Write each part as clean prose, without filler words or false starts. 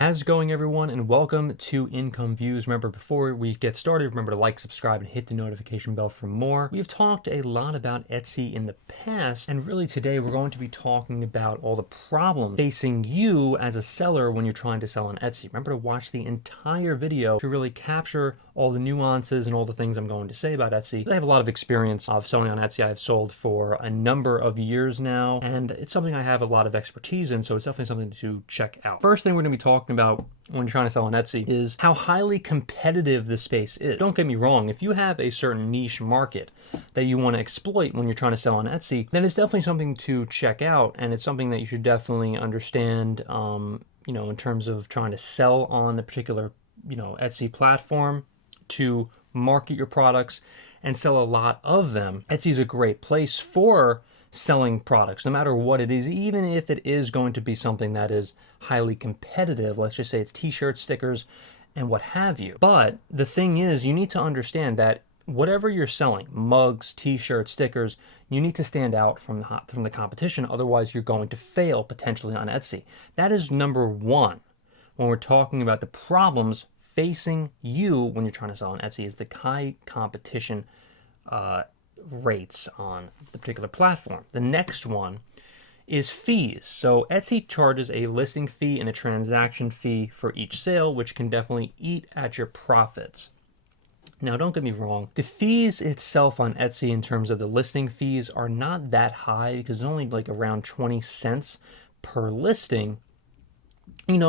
How's it going, everyone, and welcome to Income Views. Remember, before we get started, remember to like, subscribe, and hit the notification bell for more. We've talked a lot about Etsy in the past, and really today we're going to be talking about all the problems facing you as a seller when you're trying to sell on Etsy. Remember to watch the entire video to really capture all the nuances and all the things I'm going to say about Etsy. I have a lot of experience of selling on Etsy. I've sold for a number of years now, and it's something I have a lot of expertise in, so it's definitely something to check out. First thing we're going to be talking about when you're trying to sell on Etsy is how highly competitive the space is. Don't get me wrong, if you have a certain niche market that you want to exploit when you're trying to sell on Etsy, then it's definitely something to check out, and it's something that you should definitely understand, in terms of trying to sell on a particular, Etsy platform to market your products and sell a lot of them. Etsy is a great place for selling products, no matter what it is, even if it is going to be something that is highly competitive. Let's just say it's t-shirts, stickers, and what have you. But the thing is, you need to understand that whatever you're selling, mugs, t-shirts, stickers, you need to stand out from the competition. Otherwise, you're going to fail potentially on Etsy. That is number one when we're talking about the problems facing you when you're trying to sell on Etsy, is the high competition rates on the particular platform. The next one is fees. So Etsy charges a listing fee and a transaction fee for each sale, which can definitely eat at your profits. Now, don't get me wrong, the fees itself on Etsy in terms of the listing fees are not that high, because it's only like around 20 cents per listing,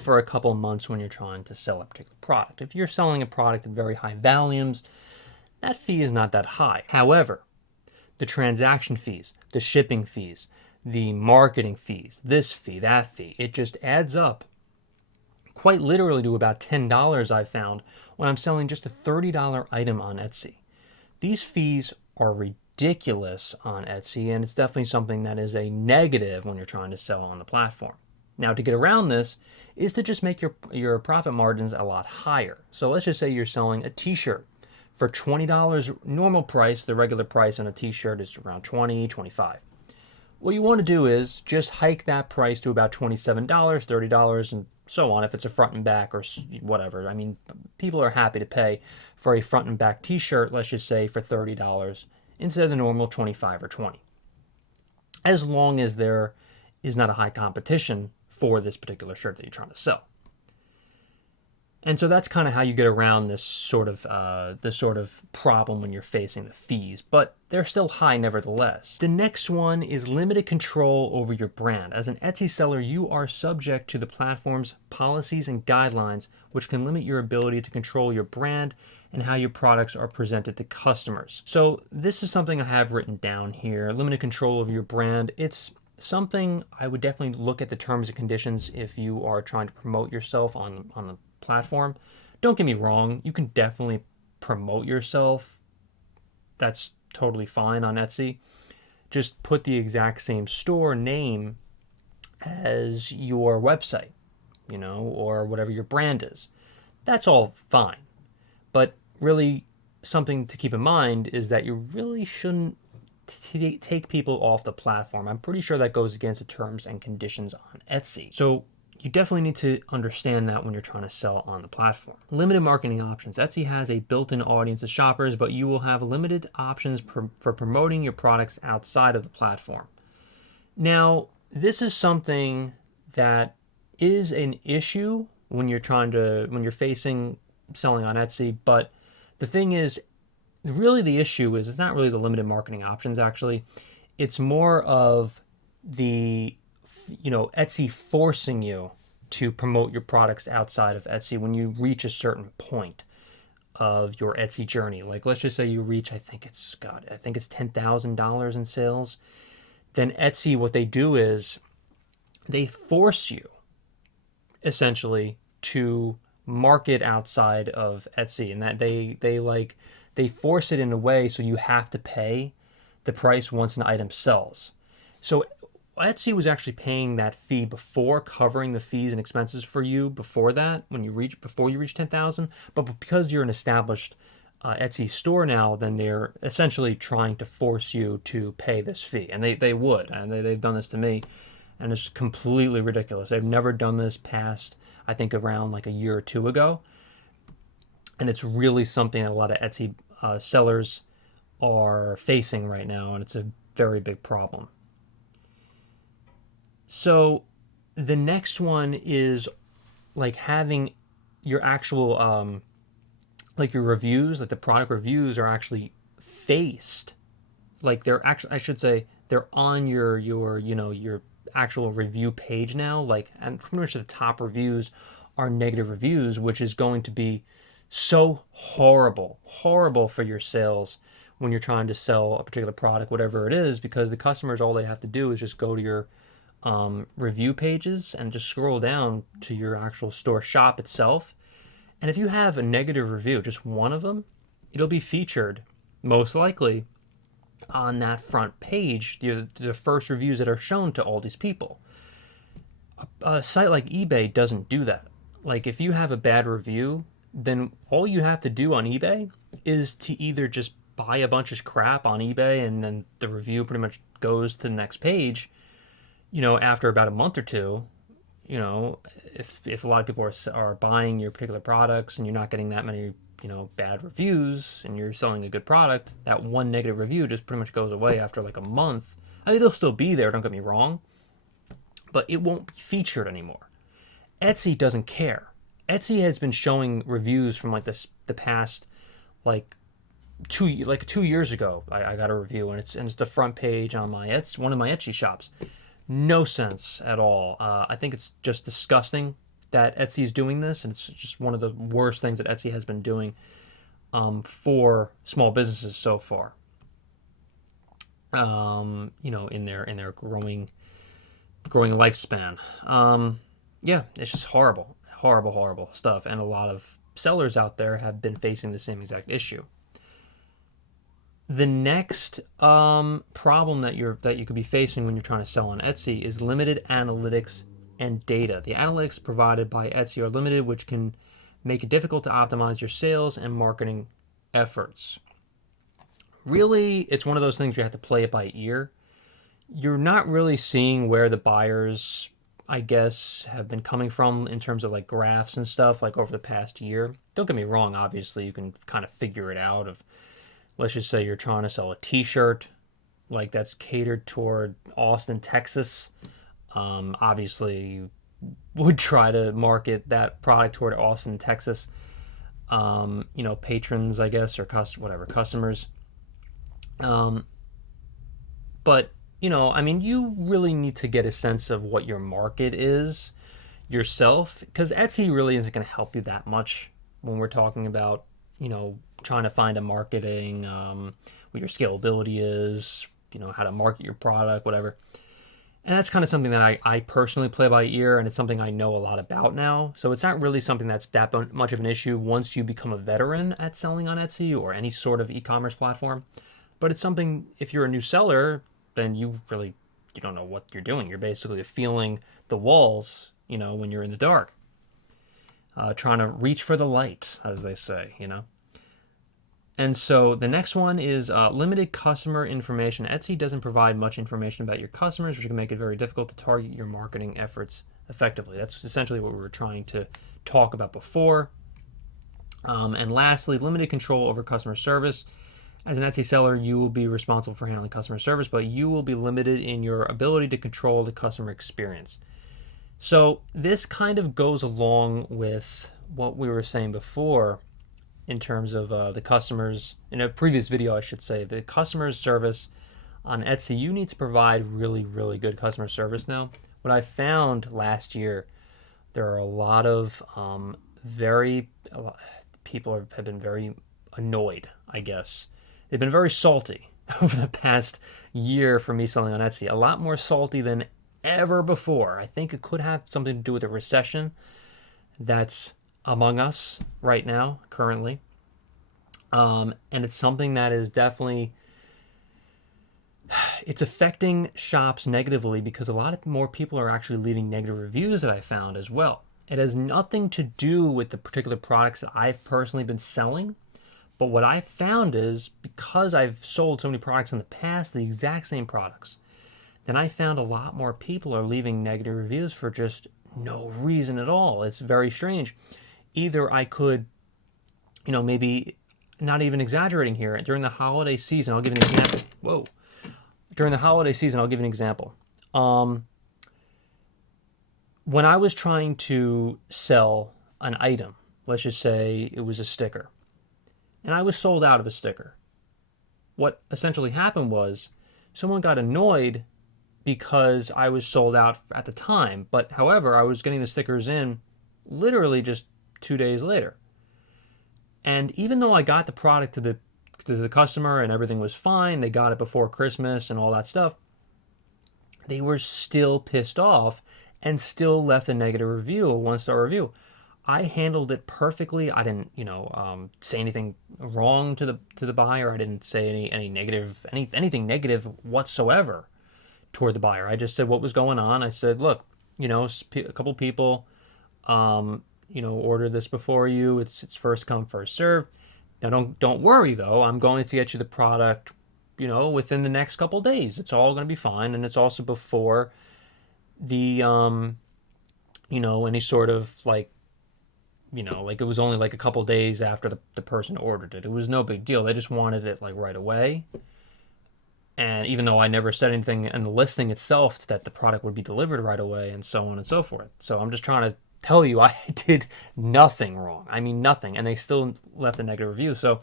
for a couple months when you're trying to sell a particular product. If you're selling a product at very high volumes, that fee is not that high. However, the transaction fees, the shipping fees, the marketing fees, this fee, that fee, it just adds up quite literally to about $10 I found when I'm selling just a $30 item on Etsy. These fees are ridiculous on Etsy, and it's definitely something that is a negative when you're trying to sell on the platform. Now, to get around this is to just make your profit margins a lot higher. So let's just say you're selling a t-shirt for $20 normal price. The regular price on a t-shirt is around $20, $25. What you want to do is just hike that price to about $27, $30, and so on if it's a front and back or whatever. I mean, people are happy to pay for a front and back t-shirt, let's just say, for $30 instead of the normal $25 or $20. As long as there is not a high competition for this particular shirt that you're trying to sell. And so that's kind of how you get around this sort of problem when you're facing the fees, but they're still high nevertheless. The next one is limited control over your brand. As an Etsy seller, you are subject to the platform's policies and guidelines, which can limit your ability to control your brand and how your products are presented to customers. So this is something I have written down here. Limited control over your brand. It's something I would definitely look at the terms and conditions if you are trying to promote yourself on the platform. Don't get me wrong, you can definitely promote yourself. That's totally fine on Etsy. Just put the exact same store name as your website, or whatever your brand is. That's all fine. But really, something to keep in mind is that you really shouldn't take people off the platform. I'm pretty sure that goes against the terms and conditions on Etsy. So you definitely need to understand that when you're trying to sell on the platform. Limited marketing options. Etsy has a built-in audience of shoppers, but you will have limited options for promoting your products outside of the platform. Now, this is something that is an issue when you're facing selling on Etsy, but the thing is, really the issue is, it's not really the limited marketing options, actually. It's more of the Etsy forcing you to promote your products outside of Etsy when you reach a certain point of your Etsy journey. Like, let's just say you reach, I think it's $10,000 in sales. Then Etsy, what they do is they force you essentially to market outside of Etsy, and that they force it in a way so you have to pay the price once an item sells. So Etsy was actually paying that fee before, covering the fees and expenses for you before that, before you reach 10,000. But because you're an established Etsy store now, then they're essentially trying to force you to pay this fee. And they would, and they've done this to me, and it's completely ridiculous. They've never done this past I think around like a year or two ago. And it's really something that a lot of Etsy sellers are facing right now, and it's a very big problem. So the next one is like having your actual like your reviews, like the product reviews are actually faced. Like they're actually, I should say, they're on your your actual review page now. Like, and pretty much the top reviews are negative reviews, which is going to be so horrible for your sales when you're trying to sell a particular product, whatever it is, because the customers, all they have to do is just go to your review pages and just scroll down to your actual store shop itself. And if you have a negative review, just one of them, it'll be featured most likely on that front page, the first reviews that are shown to all these people. A site like eBay doesn't do that. Like if you have a bad review, then all you have to do on eBay is to either just buy a bunch of crap on eBay and then the review pretty much goes to the next page, after about a month or two. If a lot of people are buying your particular products and you're not getting that many bad reviews and you're selling a good product, that one negative review just pretty much goes away after like a month. I mean, they'll still be there, don't get me wrong, but it won't be featured anymore. Etsy doesn't care. Etsy has been showing reviews from like the past like 2 years ago. I got a review and it's the front page on my one of my Etsy shops. No sense at all. I think it's just disgusting that Etsy is doing this, and it's just one of the worst things that Etsy has been doing for small businesses so far. In their growing lifespan. Yeah, it's just horrible stuff, and a lot of sellers out there have been facing the same exact issue. The next problem that you could be facing when you're trying to sell on Etsy is limited analytics and data. The analytics provided by Etsy are limited, which can make it difficult to optimize your sales and marketing efforts. Really, it's one of those things you have to play it by ear. You're not really seeing where the buyers, I guess, have been coming from in terms of like graphs and stuff like over the past year. Don't get me wrong, obviously you can kind of figure it out. Let's just say you're trying to sell a t-shirt like that's catered toward Austin, Texas. Obviously you would try to market that product toward Austin, Texas. Patrons, I guess, or customers. But you really need to get a sense of what your market is yourself, because Etsy really isn't going to help you that much when we're talking about, trying to find a marketing, what your scalability is, how to market your product, whatever. And that's kind of something that I personally play by ear, and it's something I know a lot about now. So it's not really something that's that much of an issue once you become a veteran at selling on Etsy or any sort of e-commerce platform. But it's something, if you're a new seller, then you don't know what you're doing. You're basically feeling the walls, when you're in the dark. Trying to reach for the light, as they say, And so the next one is limited customer information. Etsy doesn't provide much information about your customers, which can make it very difficult to target your marketing efforts effectively. That's essentially what we were trying to talk about before. And lastly, limited control over customer service. As an Etsy seller, you will be responsible for handling customer service, but you will be limited in your ability to control the customer experience. So this kind of goes along with what we were saying before in terms of the customers. In a previous video, I should say, the customer service on Etsy, you need to provide really, really good customer service now. What I found last year, there are a lot of people have been very annoyed, I guess. They've been very salty over the past year for me selling on Etsy. A lot more salty than ever before. I think it could have something to do with the recession that's among us right now, currently. And it's something that is definitely, it's affecting shops negatively because a lot more people are actually leaving negative reviews that I found as well. It has nothing to do with the particular products that I've personally been selling. But what I found is because I've sold so many products in the past, the exact same products, then I found a lot more people are leaving negative reviews for just no reason at all. It's very strange. Either I could, maybe not even exaggerating here, during the holiday season, I'll give an example. Whoa. During the holiday season, I'll give an example. When I was trying to sell an item, let's just say it was a sticker, and I was sold out of a sticker, what essentially happened was someone got annoyed because I was sold out at the time. But however, I was getting the stickers in literally just 2 days later. And even though I got the product to the customer and everything was fine, they got it before Christmas and all that stuff, they were still pissed off and still left a negative review, a 1-star review. I handled it perfectly. I didn't, say anything wrong to the buyer. I didn't say anything negative whatsoever toward the buyer. I just said what was going on. I said, look, a couple people, ordered this before you. It's first come, first serve. Now don't worry though. I'm going to get you the product, within the next couple days. It's all going to be fine, and it's also before the any sort of like it was only like a couple days after the person ordered it. It was no big deal. They just wanted it like right away. And even though I never said anything in the listing itself that the product would be delivered right away and so on and so forth. So I'm just trying to tell you I did nothing wrong. I mean, nothing. And they still left a negative review. So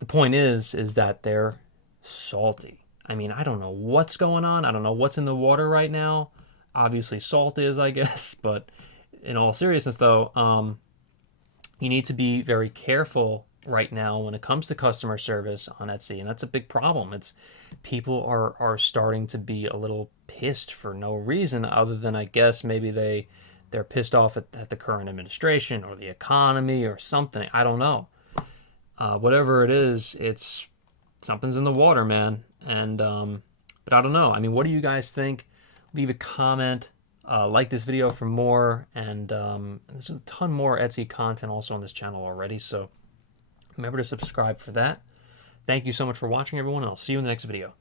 the point is that they're salty. I mean, I don't know what's going on. I don't know what's in the water right now. Obviously salt is, I guess. But in all seriousness though, you need to be very careful right now when it comes to customer service on Etsy, and that's a big problem. It's people are starting to be a little pissed for no reason other than, I guess, maybe they're pissed off at the current administration or the economy or something. I don't know. Whatever it is, it's something's in the water, man. And but I don't know. I mean, what do you guys think? Leave a comment. Like this video for more, and there's a ton more Etsy content also on this channel already, so remember to subscribe for that. Thank you so much for watching, everyone, and I'll see you in the next video.